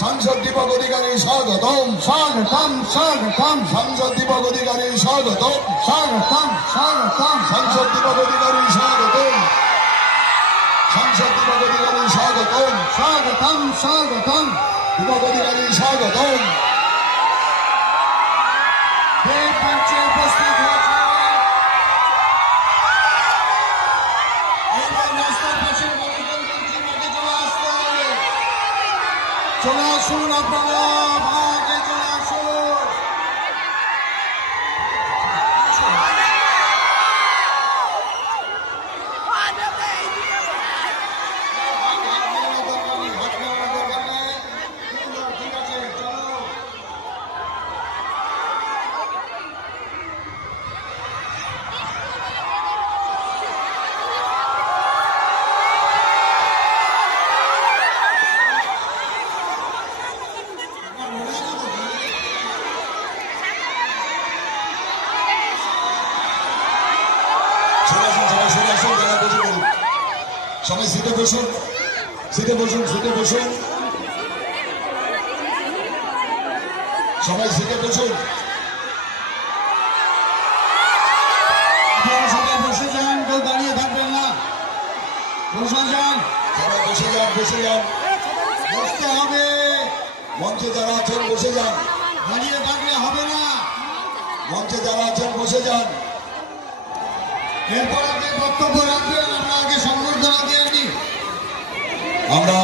সাংসদ দীপক অধিকারী স্বাগতম স্বাগতম স্বাগতম সাংসদ দীপক অধিকারী স্বাগতম স্বাগতম স্বাগতম সাংসদ দীপক অধিকারী স্বাগতম সাংসদ দীপক অধিকারী স্বাগতম স্বাগতম স্বাগতম দীপক অধিকারী স্বাগতম মঞ্চে উপস্থিত হয়েছে এবার রাস্তার পাশে চলে আসুন আপনারা ভাগে চলে আসুন সবাই সিটে বসুন সিটে বসুন সিটে বসুন সবাই সিটে বসুন আপনারা সবাই বসে যান, কেউ দাঁড়িয়ে থাকবেন না, বসে যান, সবাই বসে যান বসে যান বসতে হবে, মঞ্চে যারা আছেন বসে যান দাঁড়িয়ে থাকলে হবে না। মঞ্চে যারা আছেন বসে যান এরপর আপনি বক্তব্য রাখবেন, আমরা আগে সংবর্ধনা দিয়ে নিই। আমরা